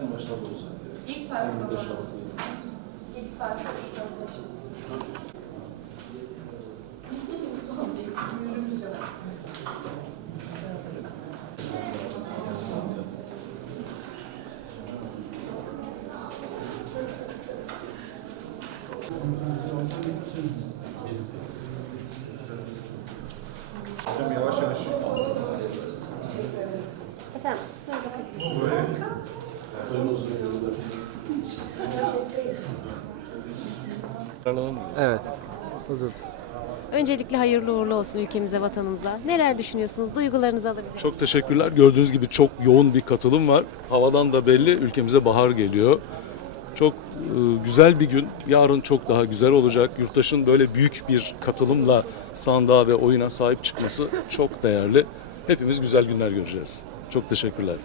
En başta bu olsa. İlk sayfada 25 var. altı yedi. İlk sayfada 3 4 5 biz. Mühürümüz yok. Hocam Evet. Hazır. Öncelikle hayırlı uğurlu olsun ülkemize, vatanımıza. Neler düşünüyorsunuz? Duygularınızı alabilirim. Çok teşekkürler. Gördüğünüz gibi çok yoğun bir katılım var. Havadan da belli ülkemize bahar geliyor. Çok e, güzel bir gün. Yarın çok daha güzel olacak. Yurttaşın böyle büyük bir katılımla sandığa ve oyuna sahip çıkması çok değerli. Hepimiz güzel günler göreceğiz. Çok teşekkürler.